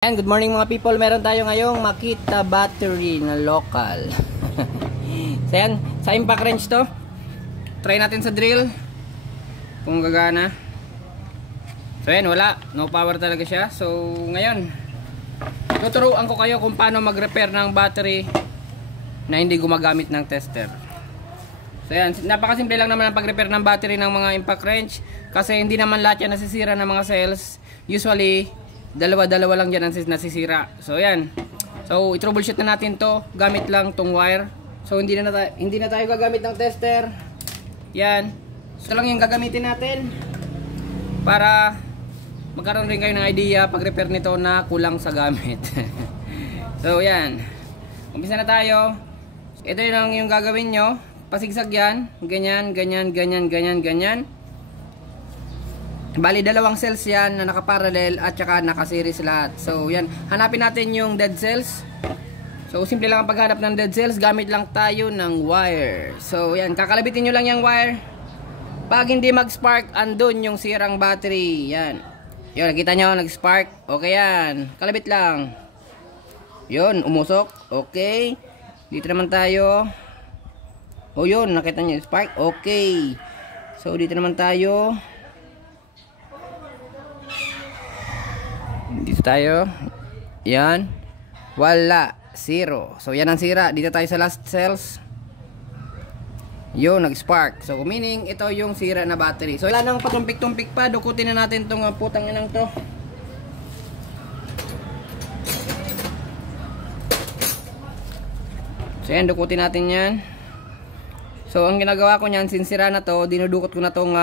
And good morning mga people, meron tayo ngayong Makita battery na local. So yan, sa impact wrench to. Try natin sa drill kung gagana. So yan, wala, no power talaga siya. So ngayon, tuturuan ko kayo kung paano mag-repair ng battery na hindi gumagamit ng tester. So yan, napakasimple lang naman ang pag-repair ng battery ng mga impact wrench, kasi hindi naman lahat yan nasisira ng mga cells. Usually dalawa-dalawa lang dyan ang nasisira. So yan, so i-troubleshoot na natin to gamit lang tong wire. So hindi na tayo gagamit ng tester. Yan, so ito lang yung gagamitin natin para magkaroon rin kayo ng idea pag repair nito na kulang sa gamit. So yan, umpisa na tayo. Ito lang yung gagawin nyo, pasigsag yan, ganyan, ganyan, ganyan, ganyan, ganyan. Bali dalawang cells yan na nakaparallel at saka nakaseries lahat. So yan, hanapin natin yung dead cells. So simple lang ang paghanap ng dead cells, gamit lang tayo ng wire. So yan, kakalabitin nyo lang yung wire. Pag hindi mag-spark, andun yung sirang battery. Yan, yun, nakita nyo, nag-spark. Okay yan, kalabit lang. Yun, umusok. Okay, dito naman tayo. O yun, nakita nyo, spark. Okay, so dito naman tayo. Dito tayo. Yan. Wala. Zero. So yan ang sira. Dito tayo sa last cells. Yun, nag-spark. So meaning ito yung sira na battery. So wala nang patumpik-tumpik pa. Dukutin na natin itong putang inang to. So yan, dukutin natin yan. So ang ginagawa ko niyan, sinsira na to, dinudukot ko na tong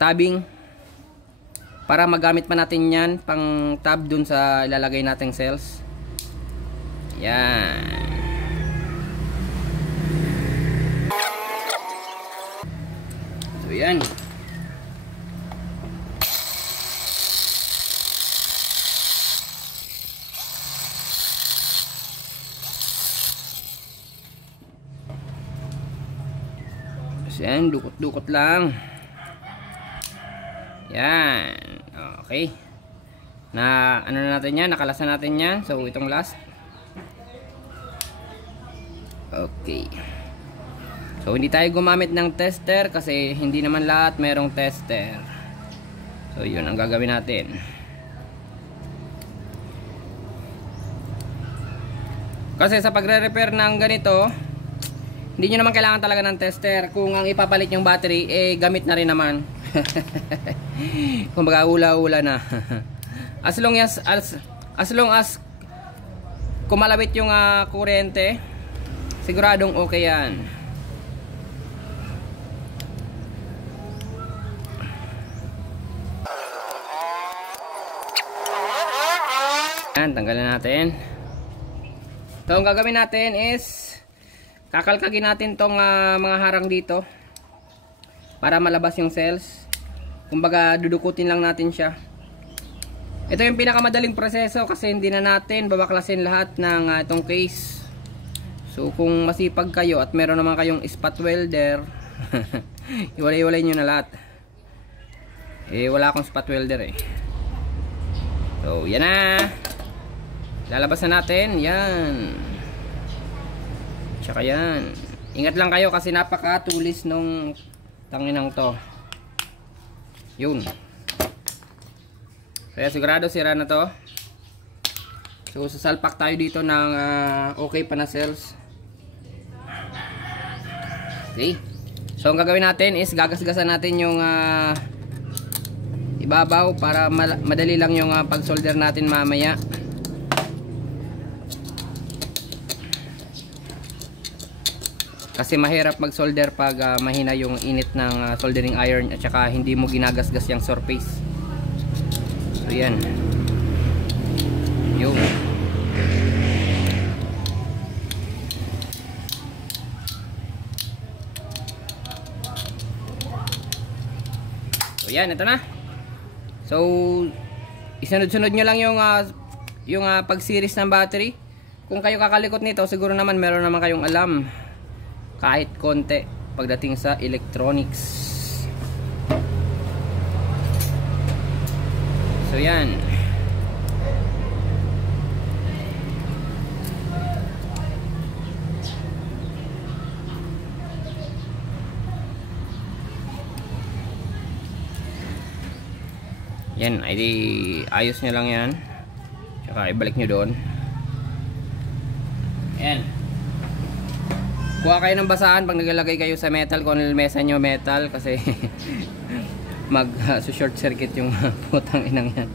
tabbing para magamit pa natin yan pang tab dun sa ilalagay nating cells. Yan. So yan. So yan, dukot-dukot lang. Yan. Okay. Na ano na natin yan, nakalasan natin yan. So itong last. Okay. So hindi tayo gumamit ng tester kasi hindi naman lahat merong tester. So yun ang gagawin natin. Kasi sa pagre-repair ng ganito, hindi nyo naman kailangan talaga ng tester. Kung ang ipapalit yung battery, eh gamit na rin naman. Kumbaga ula-ula na. As long as kumalawit yung kuryente, siguradong okay yan. Yan, tanggalin natin. So ang gagawin natin is kakalkagin natin tong mga harang dito para malabas yung cells. Kumbaga dudukutin lang natin siya. Ito yung pinakamadaling proseso kasi hindi na natin babaklasin lahat ng itong case. So kung masipag kayo at meron naman kayong spot welder, iwalay-iwalay nyo na lahat. Eh wala akong spot welder eh. So yan na. Lalabas na natin. Yan. Tsaka yan. Ingat lang kayo kasi napakatulis nung tanginang to. Yun. Kaya sigurado sira na to. So sasalpak tayo dito ng okay pa na cells. Okay. So ang gagawin natin is gagasgasan natin yung ibabaw para madali lang yung pag-solder natin mamaya. Kasi mahirap mag-solder pag mahina yung init ng soldering iron at saka hindi mo ginagasgas yung surface. So yan. Yung. So yan, ito na. So isunod-sunod nyo lang yung pag-series ng battery. Kung kayo kakalikot nito, siguro naman meron naman kayong alam kahit konti pagdating sa electronics. So yan. Yan, ay di ayos nyo lang yan. Tsaka ibalik nyo doon. Yan. Kuha kayo ng basahan pag naglalagay kayo sa metal, kung mesa nyo metal, kasi mag short circuit yung putang inang yan.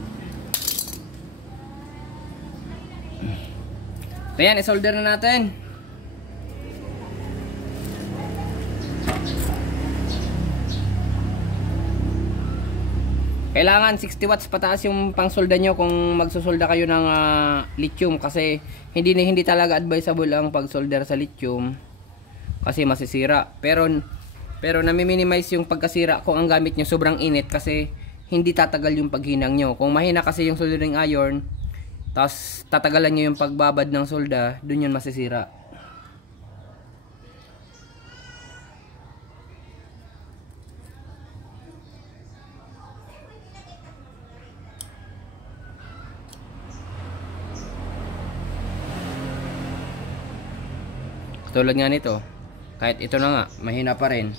So yan, isolder na natin. Kailangan 60 watts pataas yung pangsolda nyo kung magsusolda kayo ng lithium, kasi hindi talaga advisable ang pagsolder sa lithium kasi masisira. Pero nami-minimize yung pagkasira kung ang gamit nyo sobrang init, kasi hindi tatagal yung paghinang nyo. Kung mahina kasi yung soldering iron, tapos tatagalan nyo yung pagbabad ng solda, dun yun masisira. Tulad nga nito, kahit ito na nga, mahina pa rin.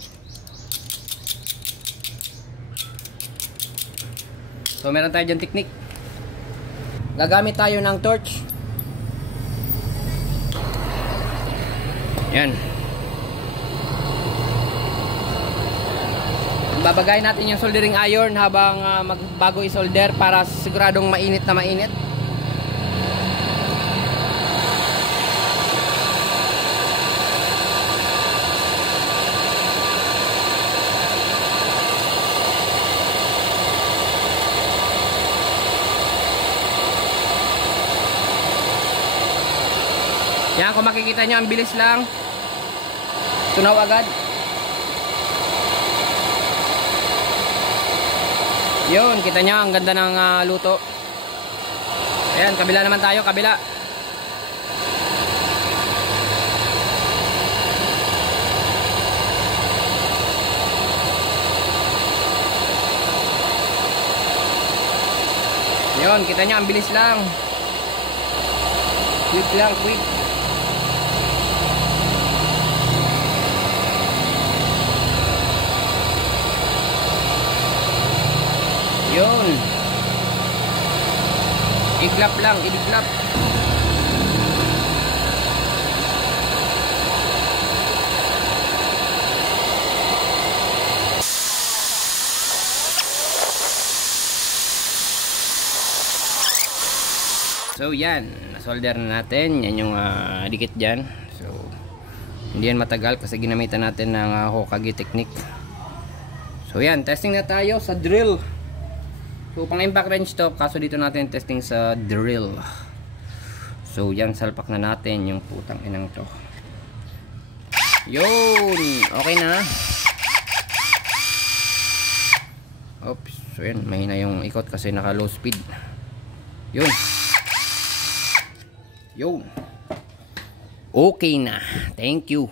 So meron tayo dyan technique. Gagamit tayo ng torch. Yan. Babagayin natin yung soldering iron habang magbago i-solder para siguradong mainit na mainit. Yan, kung makikita nyo, ang bilis lang. Tunaw agad. Yun, kita nyo, ang ganda ng luto. Ayan, kabila naman tayo, kabila. Yun, kita nyo, ang bilis lang. Quick lang, quick. Yun. Iglap lang, iglap. So yan, nasolder na natin. Yan yung dikit dyan. So hindi yan matagal kasi ginamitan natin ng Hokage technique. So yan, testing na tayo sa drill. So pang impact wrench to, kaso dito natin testing sa drill. So yan, salpak na natin yung putang inang to. Yun, okay na. Oops, so yan, mahina yung ikot kasi naka low speed. Yun. Yun. Okay na. Thank you.